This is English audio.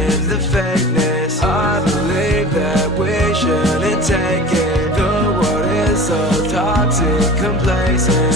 in the fakeness. I believe that we shouldn't take it. The world is so toxic, complacent.